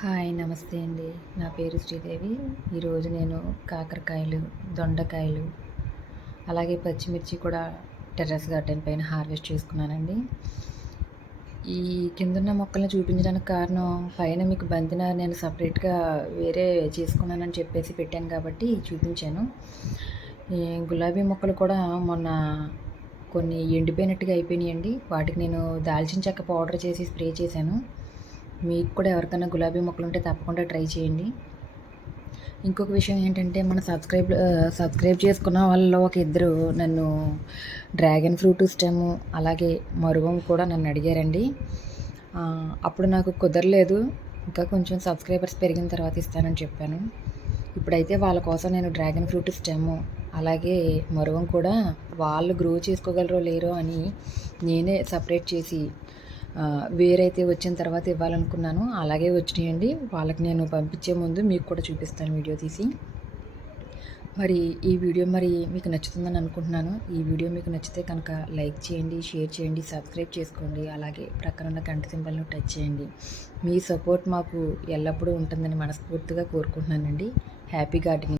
Hi నమస్తే అండి. నా పేరు శ్రీదేవి. ఈరోజు నేను కాకరకాయలు, దొండకాయలు, అలాగే పచ్చిమిర్చి కూడా టెర్రస్ గార్డెన్ పైన హార్వెస్ట్ చేసుకున్నానండి. ఈ కిందున్న మొక్కల్ని చూపించడానికి కారణం పైన మీకు బంతినార నేను సపరేట్గా వేరే చేసుకున్నానని చెప్పేసి పెట్టాను కాబట్టి చూపించాను. ఈ గులాబీ మొక్కలు కూడా మొన్న కొన్ని ఎండిపోయినట్టుగా అయిపోయినాయండి. వాటికి నేను దాల్చిన చెక్క పౌడర్ చేసి స్ప్రే చేశాను. మీకు కూడా ఎవరికైనా గులాబీ మొక్కలుంటే తప్పకుండా ట్రై చేయండి. ఇంకొక విషయం ఏంటంటే మన సబ్స్క్రైబ్ చేసుకున్న వాళ్ళలో ఒక ఇద్దరు నన్ను డ్రాగన్ ఫ్రూట్ స్టెమ్ అలాగే మరువం కూడా నన్ను అడిగారండి. అప్పుడు నాకు కుదరలేదు. ఇంకా కొంచెం సబ్స్క్రైబర్స్ పెరిగిన తర్వాత ఇస్తానని చెప్పాను. ఇప్పుడైతే వాళ్ళ కోసం నేను డ్రాగన్ ఫ్రూట్ స్టెమ్ అలాగే మరువం కూడా వాళ్ళు గ్రో చేసుకోగలరో లేరో అని నేనే సపరేట్ చేసి వేరైతే వచ్చిన తర్వాత ఇవ్వాలనుకున్నాను. అలాగే వచ్చినాయండి. వాళ్ళకి నేను పంపించే ముందు మీకు కూడా చూపిస్తాను వీడియో తీసి. ఈ వీడియో మీకు నచ్చుతుందని అనుకుంటున్నాను. ఈ వీడియో మీకు నచ్చితే కనుక లైక్ చేయండి, షేర్ చేయండి, సబ్స్క్రైబ్ చేసుకోండి. అలాగే ప్రక్కనున్న గంట సింబల్ను టచ్ చేయండి. మీ సపోర్ట్ మాకు ఎల్లప్పుడూ ఉంటుందని మనస్ఫూర్తిగా కోరుకుంటున్నానండి. Happy gardening.